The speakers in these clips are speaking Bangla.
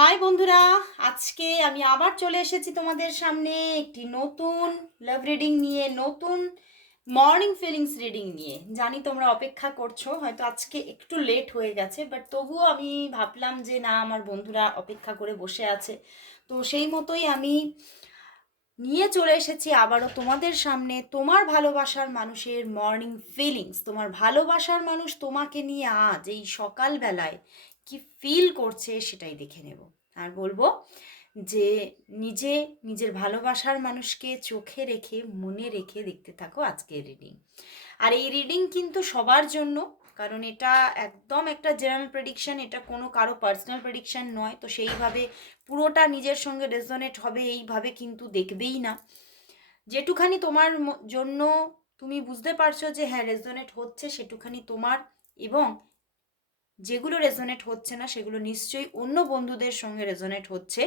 হাই বন্ধুরা। আজকে আমি আবার চলে এসেছি তোমাদের সামনে একটি নতুন লাভ রিডিং নিয়ে, নতুন মর্নিং ফিলিংস রিডিং নিয়ে। জানি তোমরা অপেক্ষা করছ, হয়তো আজকে একটু লেট হয়ে গেছে বাট তবুও আমি ভাবলাম যে না, আমার বন্ধুরা অপেক্ষা করে বসে আছে। তো সেই মতোই আমি নিয়ে চলে এসেছি আবারও তোমাদের সামনে। তোমার ভালোবাসার মানুষের মর্নিং ফিলিংস তোমার ভালোবাসার মানুষ তোমাকে নিয়ে আজ, এই সকালবেলায় কি ফিল করছে সেটাই দেখে নেব। আর বলব যে নিজে নিজের ভালোবাসার মানুষকে চোখে রেখে, মনে রেখে দেখতে থাকো আজকের রিডিং আর এই রিডিং কিন্তু সবার জন্য, কারণ এটা একদম একটা জেনারেল প্রেডিকশান এটা কোনো কারও পার্সোনাল প্রেডিকশান নয়। তো সেইভাবে পুরোটা নিজের সঙ্গে রেজনেট হবে, এইভাবে কিন্তু দেখবেই না। যেটুখানি তোমার জন্য তুমি বুঝতে পারছ যে হ্যাঁ রেজনেট হচ্ছে সেটুখানি তোমার এবং যেগুলো রেজনেট হচ্ছে না, সেগুলো নিশ্চয়ই অন্য বন্ধুদের সঙ্গে রেজনেট হচ্ছে।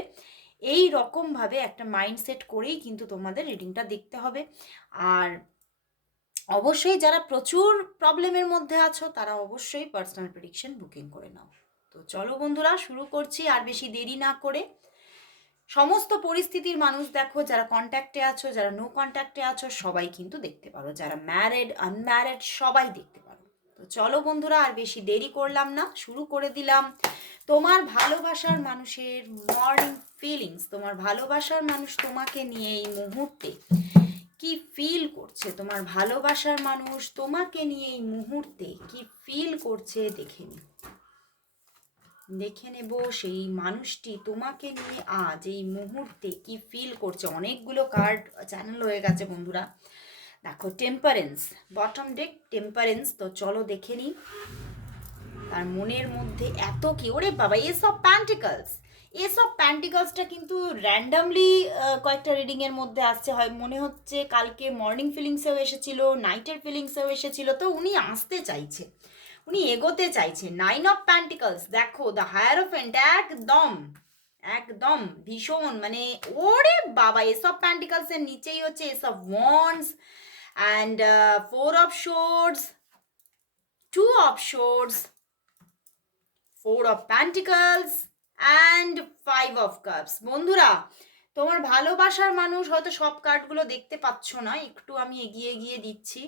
এই রকমভাবে একটা মাইন্ডসেট করেই কিন্তু তোমাদের রিডিংটা দেখতে হবে। আর অবশ্যই যারা প্রচুর প্রবলেমের মধ্যে আছো, তারা অবশ্যই পার্সোনাল প্রেডিকশন বুকিং করে নাও। তো চলো বন্ধুরা, শুরু করছি আর বেশি দেরি না করে। সমস্ত পরিস্থিতির মানুষ দেখো, যারা কন্ট্যাক্টে আছো, যারা নো কন্ট্যাক্টে আছো, সবাই কিন্তু দেখতে পারো। যারা ম্যারেড আনম্যারেড সবাই দেখতে পারো। তো চলো বন্ধুরা, আর বেশি দেরি করলাম না, শুরু করে দিলাম। তোমার ভালোবাসার মানুষের মর্নিং ফিলিংস তোমার ভালোবাসার মানুষ তোমাকে নিয়ে এই মুহূর্তে কি ফিল করছে? তোমার ভালোবাসার মানুষ তোমাকে নিয়ে এই মুহূর্তে কি ফিল করছে? দেখে নি দেখে নেব সেই মানুষটি তোমাকে নিয়ে আজ এই মুহূর্তে কি ফিল করছে? অনেকগুলো কার্ড চ্যানেল হয়ে গেছে বন্ধুরা। দেখো টেম্পারেন্স বটম ডেক টেম্পারেন্স তো চলো দেখে নিই। তার মনের মধ্যে এত কি, ওরে বাবা এসব প্যান্টিকলস এসব প্যান্টিকলসটা কিন্তু র্যান্ডামলি কয়েকটা রিডিংয়ের মধ্যে আসছে। হয়, মনে হচ্ছে কালকে মর্নিং ফিলিংসেও এসেছিল নাইটের ফিলিংসেও এসেছিল, তো উনি আসতে চাইছে। উনি এগোতে চাইছে। নাইন অফ প্যান্টিকলস দেখো দ্য হায়ার অফ একদম একদম ভীষণ মানে ওরে বাবা এসব প্যান্টিকলসের নিচেই হচ্ছে এসব wands and four of swords two of swords four of pentacles and five of cups বন্ধুরা, তোমার ভালোবাসার মানুষ হয়তো সব কার্ডগুলো দেখতে পাচ্ছ না। একটু আমি এগিয়ে গিয়ে দিচ্ছি।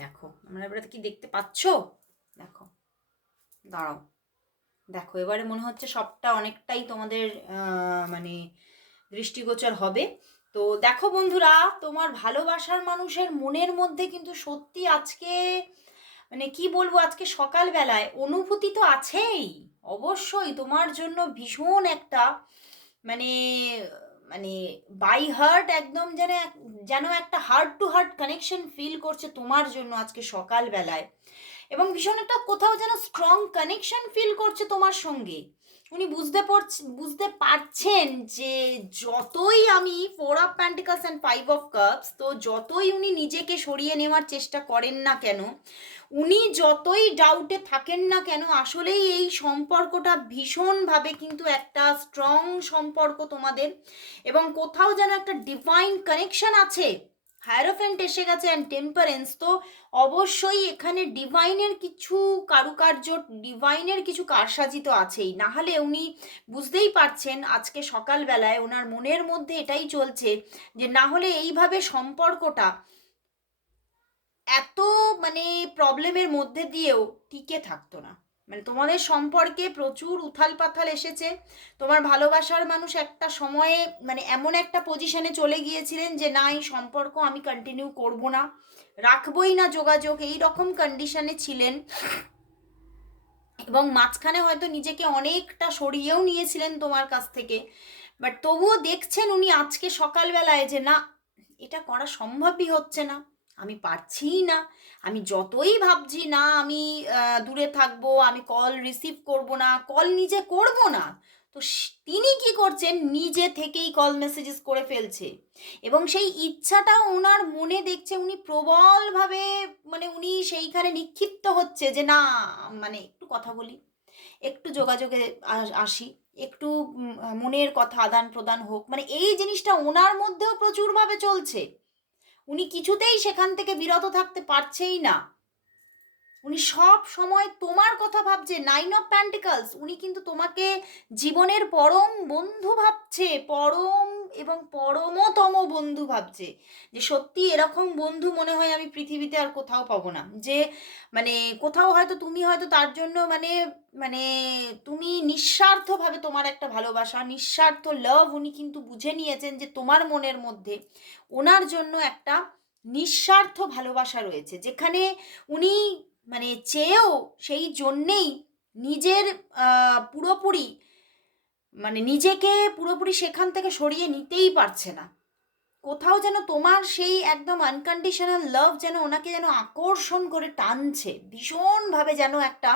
দেখো আমরা এবারে কি দেখতে পাচ্ছ? দেখো, দাঁড়াও। দেখো, এবারে মনে হচ্ছে সবটা অনেকটাই তোমাদের মানে দৃষ্টিগোচর হবে। তো দেখো বন্ধুরা, তোমার ভালোবাসার মানুষের মনের মধ্যে কিন্তু সত্যি আজকে মানে কি বলব, আজকে সকালবেলায় অনুভূতি তো আছেই। অবশ্যই তোমার জন্য ভীষণ একটা মানে মানে বাই হার্ট একদম যেন যেন একটা heart to heart connection feel করছে তোমার জন্য আজকে সকালবেলায়। এবং ভীষণ একটা কোথাও যেন স্ট্রং কানেকশন ফিল করছে তোমার সঙ্গে। উনি বুঝতে পারছ বুঝতে পারছেন যে যতই আমি four of pentacles and five of cups তো যতই উনি নিজেকে সরিয়ে নেওয়ার চেষ্টা করেন না কেন, উনি যতই ডাউটে থাকেন না কেন, আসলেই এই সম্পর্কটা ভীষণভাবে কিন্তু একটা স্ট্রং সম্পর্ক তোমাদের এবং কোথাও যেন একটা ডিভাইন কানেকশন আছে। হায়ারোফেন্ট এসে গেছে অ্যান্ড টেম্পারেন্স তো অবশ্যই এখানে ডিভাইনের কিছু কারুকার্য ডিভাইনের কিছু কারসাজি তো আছেই। না হলে উনি বুঝতেই পারছেন আজকে সকালবেলায় ওনার মনের মধ্যে এটাই চলছে যে না হলে এইভাবে সম্পর্কটা এত মানে প্রবলেমের মধ্যে দিয়েও টিকে থাকতো না। মানে তোমাদের সম্পর্কে প্রচুর উথাল পাথাল এসেছে। তোমার ভালোবাসার মানুষ একটা সময়ে মানে এমন একটা পজিশনে চলে গিয়েছিলেন যে, না, এই সম্পর্ক আমি কন্টিনিউ করব না, রাখবই না যোগাযোগ। এই রকম কন্ডিশনে ছিলেন। এবং মাঝখানে হয়তো নিজেকে অনেকটা সরিয়েও নিয়েছিলেন তোমার কাছ থেকে। বাট তবুও দেখছেন উনি আজকে সকালবেলায় যে, না, এটা করা সম্ভবই হচ্ছে না। আমি পারছিই না। আমি যতই ভাবছি, না, আমি দূরে থাকব, আমি কল রিসিভ করব না কল নিজে করব না। তো তিনি কি করছেন? নিজে থেকেই কল মেসেজেস করে ফেলছে। এবং সেই ইচ্ছাটা ওনার মনে দেখছে, উনি প্রবলভাবে মানে উনি সেইখানে নিক্ষিপ্ত হচ্ছে যে, না মানে একটু কথা বলি, একটু যোগাযোগে আসি, একটু মনের কথা আদান প্রদান হোক। মানে এই জিনিসটা ওনার মধ্যেও প্রচুরভাবে চলছে। উনি কিছুতেই সেখান থেকে বিরত থাকতে পারছেই না। উনি সব সময় তোমার কথা ভাবছে নাইন অফ প্যান্টিকালস উনি কিন্তু তোমাকে জীবনের পরম বন্ধু ভাবছে, পরম এবং পরমতম বন্ধু ভাবছে। যে সত্যি এরকম বন্ধু মনে হয় আমি পৃথিবীতে আর কোথাও পাবো না। যে মানে কোথাও হয়তো তুমি হয়তো তার জন্য মানে মানে তুমি নিঃস্বার্থভাবে তোমার একটা ভালোবাসা, নিঃস্বার্থ লাভ উনি কিন্তু বুঝে নিয়েছেন যে তোমার মনের মধ্যে ওনার জন্য একটা নিঃস্বার্থ ভালোবাসা রয়েছে। যেখানে উনি মানে চেয়েও সেই জন্যেই নিজের পুরোপুরি মানে নিজেকে পুরোপুরি সেখান থেকে সরিয়ে নিতেই পারছে না। কোথাও যেন তোমার সেই একদম আনকন্ডিশনাল লাভ যেন ওনাকে যেন আকর্ষণ করে টানছে। ভীষণভাবে যেন একটা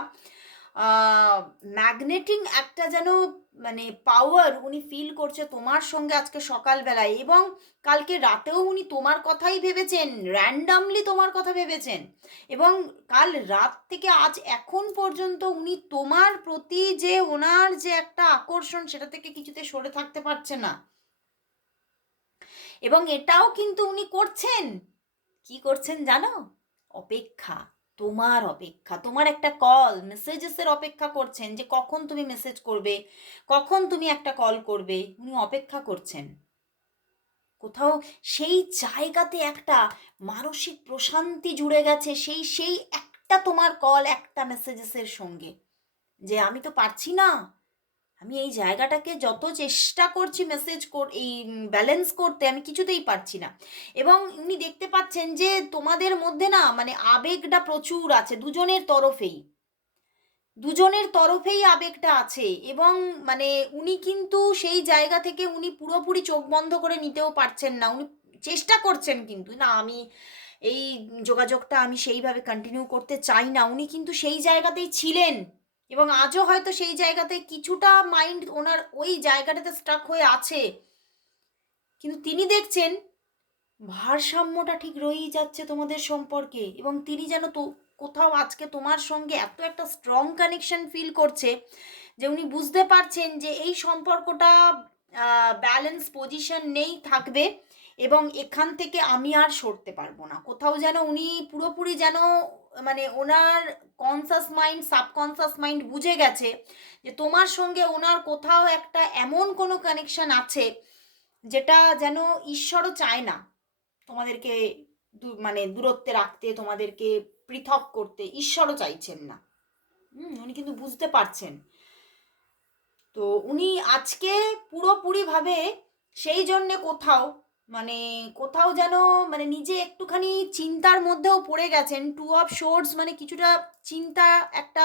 ম্যাগনেটিং একটা যেন মানে পাওয়ার উনি ফিল করছে তোমার সঙ্গে আজকে সকালবেলায় এবং কালকে রাতেও উনি তোমার কথাই ভেবেছেন র্যান্ডামলি তোমার কথা ভেবেছেন এবং কাল রাত থেকে আজ এখন পর্যন্ত উনি তোমার প্রতি যে ওনার যে একটা আকর্ষণ সেটা থেকে কিছুতে সরে থাকতে পারছে না। এবং এটাও কিন্তু উনি করছেন। কি করছেন জানো? অপেক্ষা। তোমার অপেক্ষা, তোমার একটা কল মেসেজেসের অপেক্ষা করছেন যে কখন তুমি মেসেজ করবে, কখন তুমি একটা কল করবে, উনি অপেক্ষা করছেন। কোথাও সেই জায়গাতে একটা মানসিক প্রশান্তি জুড়ে গেছে, সেই সেই একটা তোমার কল একটা মেসেজেসের সঙ্গে। যে আমি তো পারছি না। আমি এই জায়গাটাকে যত চেষ্টা করছি মেসেজ কর, এই ব্যালেন্স করতে আমি কিছুতেই পারছি না। এবং উনি দেখতে পাচ্ছেন যে তোমাদের মধ্যে না মানে আবেগটা প্রচুর আছে, দুজনের তরফেই। দুজনের তরফেই আবেগটা আছে এবং মানে উনি কিন্তু সেই জায়গা থেকে উনি পুরোপুরি চোখ বন্ধ করে নিতেও পারছেন না। উনি চেষ্টা করছেন কিন্তু, না, আমি এই যোগাযোগটা আমি সেইভাবে কন্টিনিউ করতে চাই না। উনি কিন্তু সেই জায়গাতেই ছিলেন। এবং আজও হয়তো সেই জায়গাতে কিছুটা মাইন্ড ওনার ওই জায়গাটাতে স্টাক হয়ে আছে। কিন্তু তিনি দেখছেন, ভারসাম্যটা ঠিক রয়েই যাচ্ছে তোমাদের সম্পর্কে এবং তিনি যেন তো কোথাও আজকে তোমার সঙ্গে এত একটা স্ট্রং কানেকশন ফিল করছে যে উনি বুঝতে পারছেন যে এই সম্পর্কটা ব্যালেন্স পজিশন নেই থাকবে। এবং এখান থেকে আমি আর সরতে পারব না। কোথাও যেন উনি পুরোপুরি যেন মানে ওনার কনসাস মাইন্ড সাবকনসাস মাইন্ড বুঝে গেছে যে তোমার সঙ্গে ওনার কোথাও একটা এমন কোনো কানেকশন আছে যেটা যেন ঈশ্বরও চায় না তোমাদেরকে মানে দূরত্বে রাখতে, তোমাদেরকে পৃথক করতে। ঈশ্বরও চাইছেন না। হুম, উনি কিন্তু বুঝতে পারছেন। তো উনি আজকে পুরোপুরিভাবে সেই জন্যে কোথাও মানে কোথাও যেন মানে নিজে একটুখানি চিন্তার মধ্যেও পড়ে গেছেন। টু অফ শোর্টস মানে কিছুটা চিন্তা, একটা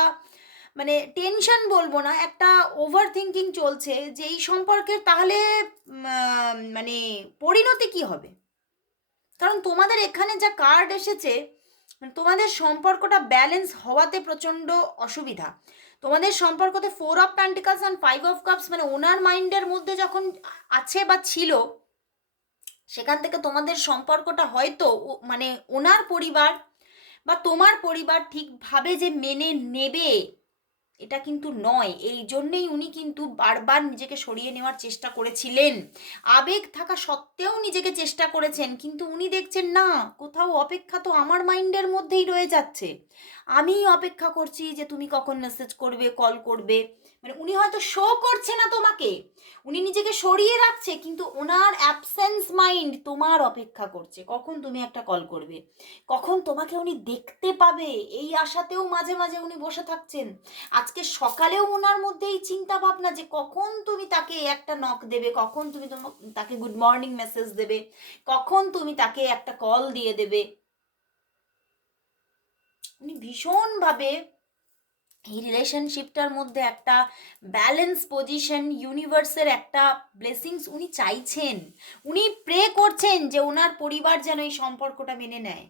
মানে টেনশন বলব না, একটা ওভার থিঙ্কিং চলছে যে এই সম্পর্কের তাহলে মানে পরিণতি কি হবে? কারণ তোমাদের এখানে যা কার্ড এসেছে মানে তোমাদের সম্পর্কটা ব্যালেন্স হওয়াতে প্রচণ্ড অসুবিধা। তোমাদের সম্পর্কতে four of pentacles and five of cups মানে ওনার মাইন্ডের মধ্যে যখন আছে বা ছিল সেখান থেকে তোমাদের সম্পর্কটা হয়তো মানে ওনার পরিবার বা তোমার পরিবার ঠিকভাবে যে মেনে নেবে, এটা কিন্তু নয়। এই জন্যেই উনি কিন্তু বারবার নিজেকে সরিয়ে নেওয়ার চেষ্টা করেছিলেন। আবেগ থাকা সত্ত্বেও নিজেকে চেষ্টা করেছেন, কিন্তু উনি দেখছেন, না, কোথাও অপেক্ষা তো আমার মাইন্ডের মধ্যেই রয়ে যাচ্ছে। আমি অপেক্ষা করছি যে তুমি কখন মেসেজ করবে কল করবে। মানে উনি হয়তো শো করছে না তোমাকে। উনি নিজেকে সরিয়ে রাখছে, কিন্তু ওনার অ্যাবসেন্স মাইন্ড তোমার অপেক্ষা করছে। কখন তুমি একটা কল করবে? কখন তোমাকে উনি দেখতে পাবে? এই আশাতেও মাঝে মাঝে উনি বসে থাকছেন। আজকে সকালেও ওনার মধ্যে এই চিন্তা ভাবনা যে কখন তুমি তাকে একটা নক দেবে, কখন তুমি তাকে গুড মর্নিং মেসেজ দেবে, কখন তুমি তাকে একটা কল দিয়ে দেবে। উনি ভীষণভাবে এই রিলেশনশিপটার মধ্যে একটা ব্যালেন্স পজিশন ইউনিভার্সের একটা ব্লেসিংস উনি চাইছেন। উনি প্রে করছেন যে ওনার পরিবার যেন এই সম্পর্কটা মেনে নেয়।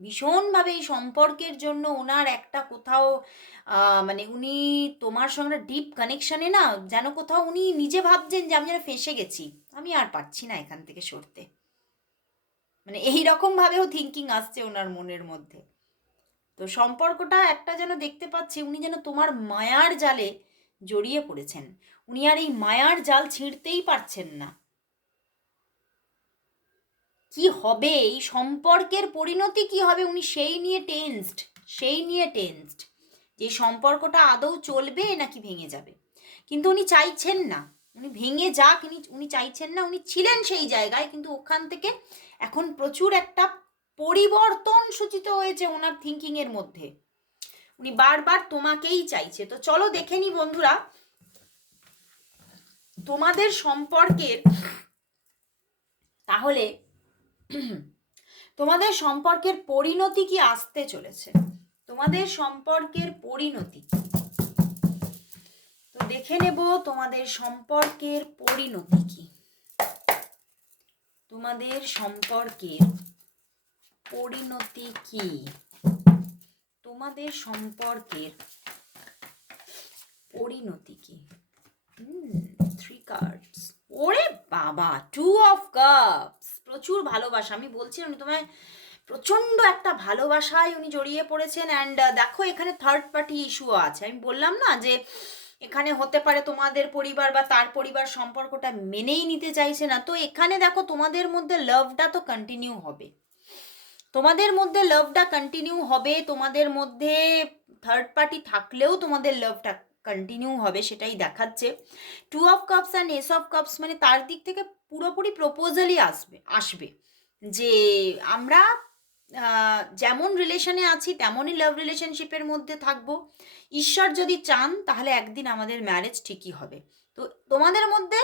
ভীষণভাবে এই সম্পর্কের জন্য ওনার একটা কোথাও মানে উনি তোমার সঙ্গে ডিপ কানেকশনে না, যেন কোথাও উনি নিজে ভাবছেন যে আমি যেন ফেঁসে গেছি। আমি আর পারছি না এখান থেকে সরতে। মানে এই রকম ভাবেও থিঙ্কিং আসছে ওনার মনের মধ্যে। তো সম্পর্কটা একটা যেন দেখতে পাচ্ছি, উনি যেন তোমার মায়ার জালে জড়িয়ে পড়েছেন। উনি আর এই মায়ার জাল ছিঁড়তেই পারছেন না। কি হবে? এই সম্পর্কের পরিণতি কি হবে? উনি সেই নিয়ে টেন্সড সেই নিয়ে টেন্সড যে সম্পর্কটা আদৌ চলবে নাকি ভেঙে যাবে? কিন্তু উনি চাইছেন না। উনি ভেঙে যাক, উনি উনি চাইছেন না। উনি ছিলেন সেই জায়গায়, কিন্তু ওখান থেকে এখন প্রচুর একটা পরিবর্তন সূচিত হয়েছে ওনার থিঙ্কিংয়ের মধ্যে। উনি বারবার তোমাকেই চাইছে। তো চলো দেখে নি বন্ধুরা, তোমাদের সম্পর্কের, তাহলে তোমাদের সম্পর্কের পরিণতি কি আসতে চলেছে? তোমাদের সম্পর্কের পরিণতি কি? তো দেখে নেব তোমাদের সম্পর্কের পরিণতি কি। তোমাদের সম্পর্কের পরিণতি কি? তোমাদের সম্পর্কের পরিণতি কি? থ্রি কার্ডস ওরে বাবা টু অফ কাপস প্রচুর ভালোবাসা। আমি বলছিলাম তোমায় প্রচণ্ড একটা ভালোবাসায় উনি জড়িয়ে পড়েছেন। অ্যান্ড দেখো, এখানে থার্ড পার্টি ইস্যুও আছে। আমি বললাম না যে এখানে হতে পারে তোমাদের পরিবার বা তার পরিবার সম্পর্কটা মেনেই নিতে চাইছে না। তো এখানে দেখো, তোমাদের মধ্যে লাভটা তো কন্টিনিউ হবে। তোমাদের মধ্যে লাভটা কন্টিনিউ হবে, তোমাদের মধ্যে থার্ড পার্টি থাকলেও তোমাদের লাভটা কন্টিনিউ হবে, সেটাই দেখাচ্ছে। Two of cups and ace of cups মানে তার দিক থেকে পুরোপুরি প্রপোজালই আসবে আসবে। যে আমরা যেমন রিলেশনে আছি, তেমনই লাভ রিলেশনশিপের মধ্যে থাকব। ঈশ্বর যদি চান, তাহলে একদিন আমাদের ম্যারেজ ঠিকই হবে। তো তোমাদের মধ্যে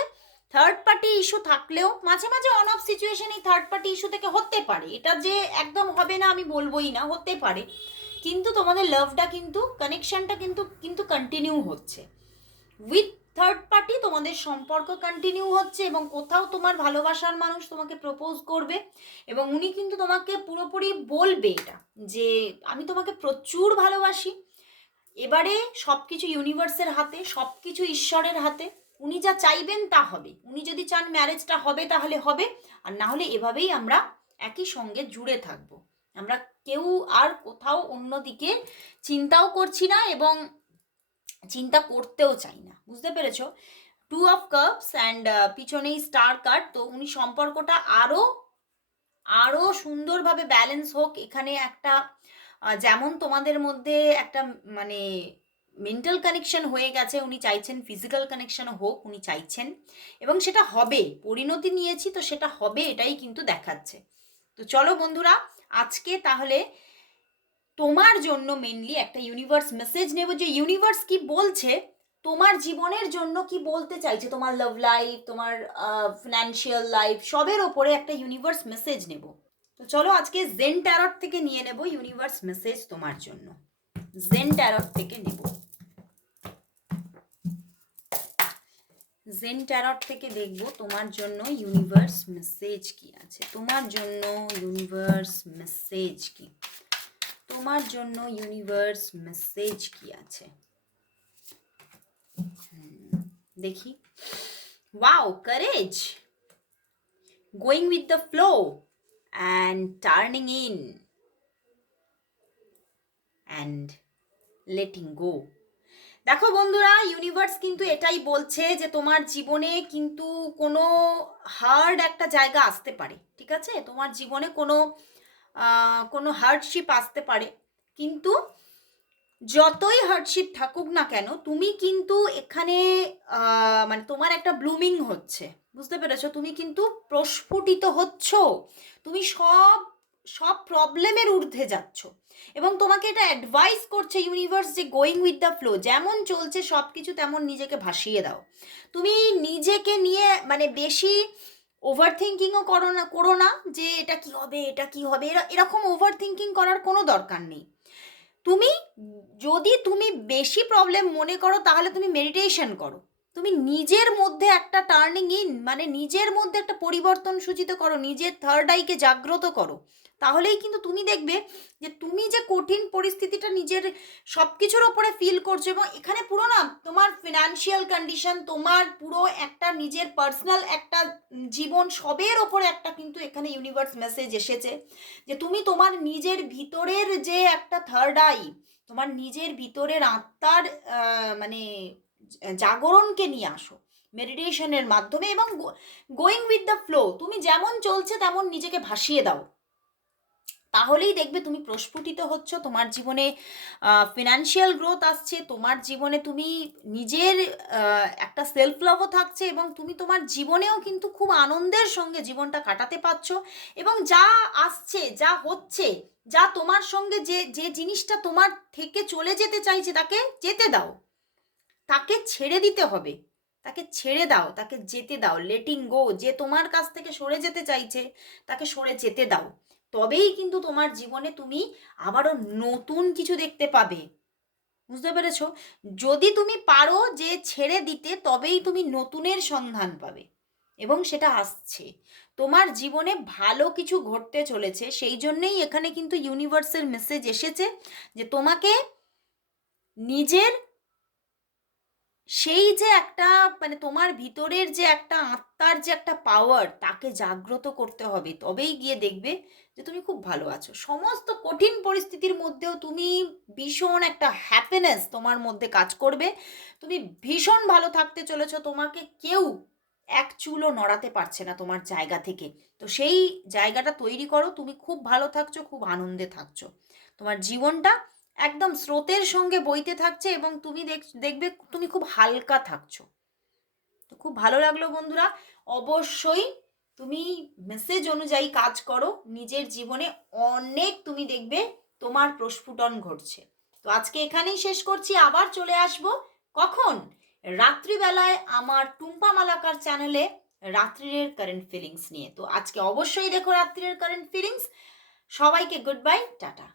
থার্ড পার্টি ইস্যু থাকলেও মাঝে মাঝে অন অফ সিচুয়েশন এই থার্ড পার্টি ইস্যু থেকে হতে পারে। এটা যে একদম হবে না আমি বলবোই না, হতে পারে। কিন্তু তোমাদের লাভটা কিন্তু কানেকশানটা কিন্তু কিন্তু কন্টিনিউ হচ্ছে। উইথ থার্ড পার্টি তোমাদের সম্পর্ক কন্টিনিউ হচ্ছে এবং কোথাও তোমার ভালোবাসার মানুষ তোমাকে প্রপোজ করবে এবং উনি কিন্তু তোমাকে পুরোপুরি বলবে এটা, যে আমি তোমাকে প্রচুর ভালোবাসি। এবারে সব কিছু ইউনিভার্সের হাতে সব কিছু ঈশ্বরের হাতে উনি যা চাইবেন তা হবে। উনি যদি চান ম্যারেজটা হবে তাহলে হবে, আর না হলে এভাবেই আমরা একই সঙ্গে জুড়ে থাকব। আমরা কেউ আর কোথাও অন্যদিকে চিন্তাও করছি না এবং চিন্তা করতেও চাই না। বুঝতে পেরেছ? টু অফ কাপস অ্যান্ড পিছনেই স্টার কার্ড তো উনি সম্পর্কটা আরও আরও সুন্দরভাবে ব্যালেন্স হোক। এখানে একটা যেমন তোমাদের মধ্যে একটা মানে মেন্টাল কানেকশন হয়ে গেছে, উনি চাইছেন ফিজিক্যাল কানেকশন হোক, উনি চাইছেন। এবং সেটা হবে, পরিণতি নিয়েছি তো সেটা হবে, এটাই কিন্তু দেখাচ্ছে। তো চলো বন্ধুরা, আজকে তাহলে তোমার জন্য মেনলি একটা ইউনিভার্স মেসেজ নেব যে ইউনিভার্স কি বলছে, তোমার জীবনের জন্য কি বলতে চাইছে, তোমার লাভ লাইফ তোমার ফিনান্সিয়াল লাইফ সবের ওপরে একটা ইউনিভার্স মেসেজ নেব। তো চলো আজকে জেন ট্যারট থেকে নিয়ে নেব ইউনিভার্স মেসেজ তোমার জন্য। জেন ট্যারট থেকে নেব। জেন ট্যারট থেকে দেখব তোমার জন্য ইউনিভার্স মেসেজ কি আছে। তোমার জন্য ইউনিভার্স মেসেজ কি? তোমার জন্য ইউনিভার্স মেসেজ কি আছে? হুম, দেখি। Wow courage going with the flow and turning in and letting go দেখো বন্ধুরা ইউনিভার্স কিন্তু এটাই বলছে যে তোমার জীবনে কিন্তু কোনো হার্ড একটা জায়গা আসতে পারে, ঠিক আছে? তোমার জীবনে কোনো কোনো হার্ডশিপ আসতে পারে। কিন্তু যতই হার্ডশিপ থাকুক না কেন, তুমি কিন্তু এখানে মানে তোমার একটা ব্লুমিং হচ্ছে, বুঝতে পেরেছ? তুমি কিন্তু প্রস্ফুটিত হচ্ছ। তুমি সব সব প্রবলেমের ঊর্ধ্বে যাচ্ছ। এবং তোমাকে এটা অ্যাডভাইস করছে ইউনিভার্স যে গোয়িং উইথ দ্য ফ্লো যেমন চলছে সব কিছু তেমন নিজেকে ভাসিয়ে দাও। তুমি নিজেকে নিয়ে মানে বেশি ওভার থিঙ্কিংও করো না করো না যে এটা কি হবে, এটা কি হবে, এরা- এরকম ওভার থিঙ্কিং করার কোনো দরকার নেই। তুমি যদি তুমি বেশি প্রবলেম মনে করো, তাহলে তুমি মেডিটেশন করো। তুমি নিজের মধ্যে একটা টার্নিং ইন মানে নিজের মধ্যে একটা পরিবর্তন সূচিত করো, নিজের থার্ড আইকে জাগ্রত করো। তাহলেই কিন্তু তুমি দেখবে যে তুমি যে কঠিন পরিস্থিতিটা নিজের সব কিছুর ওপরে ফিল করছ এবং এখানে পুরো না তোমার ফিনান্সিয়াল কন্ডিশন তোমার পুরো একটা নিজের পার্সোনাল একটা জীবন সবের ওপরে একটা কিন্তু এখানে ইউনিভার্স মেসেজ এসেছে যে তুমি তোমার নিজের ভিতরের যে একটা থার্ড আই তোমার নিজের ভিতরের আত্মার মানে জাগরণকে নিয়ে আসো মেডিটেশনের মাধ্যমে এবং গোয়িং উইথ দ্য ফ্লো তুমি যেমন চলছে তেমন নিজেকে ভাসিয়ে দাও। তাহলেই দেখবে তুমি প্রস্ফুটিত হচ্ছ, তোমার জীবনে ফিনান্সিয়াল গ্রোথ আসছে, তোমার জীবনে তুমি নিজের একটা সেলফ লাভও থাকছে এবং তুমি তোমার জীবনেও কিন্তু খুব আনন্দের সঙ্গে জীবনটা কাটাতে পারছ এবং যা আসছে, যা হচ্ছে, যা তোমার সঙ্গে যে যে জিনিসটা তোমার থেকে চলে যেতে চাইছে তাকে যেতে দাও। তাকে ছেড়ে দিতে হবে। তাকে ছেড়ে দাও, তাকে যেতে দাও লেটিং গো যে তোমার কাছ থেকে সরে যেতে চাইছে, তাকে সরে যেতে দাও। তবেই কিন্তু তোমার জীবনে তুমি আবারও নতুন কিছু দেখতে পাবে। বুঝতে পেরেছ? যদি তুমি পারো যে ছেড়ে দিতে, তবেই তুমি নতুনের সন্ধান পাবে এবং সেটা আসছে। তোমার জীবনে ভালো কিছু ঘটতে চলেছে, সেই জন্যেই এখানে কিন্তু ইউনিভার্সের মেসেজ এসেছে যে তোমাকে নিজের সেই যে একটা মানে তোমার ভিতরের যে একটা আত্মার যে একটা পাওয়ার তাকে জাগ্রত করতে হবে। তবেই গিয়ে দেখবে যে তুমি খুব ভালো আছো। সমস্ত কঠিন পরিস্থিতির মধ্যেও তুমি ভীষণ একটা হ্যাপিনেস তোমার মধ্যে কাজ করবে। তুমি ভীষণ ভালো থাকতে চলেছো। তোমাকে কেউ এক চুলও নড়াতে পারছে না তোমার জায়গা থেকে। তো সেই জায়গাটা তৈরি করো। তুমি খুব ভালো থাকছো, খুব আনন্দে থাকছো। তোমার জীবনটা একদম স্রোতের সঙ্গে বইতে থাকছে এবং তুমি দেখ- দেখবে তুমি খুব হালকা থাকছো। তো খুব ভালো লাগল বন্ধুরা। অবশ্যই তুমি মেসেজ অনুযায়ী কাজ করো, নিজের জীবনে অনেক তুমি দেখবে তোমার প্রস্ফুটন ঘটছে। তো আজকে এখানেই শেষ করছি, আবার চলে আসব কখন? রাত্রিবেলায় আমার টুম্পা মালাকার চ্যানেলে রাত্রির কারেন্ট ফিলিংস নিয়ে। তো আজকে অবশ্যই দেখো রাত্রির কারেন্ট ফিলিংস সবাইকে গুড বাই টাটা।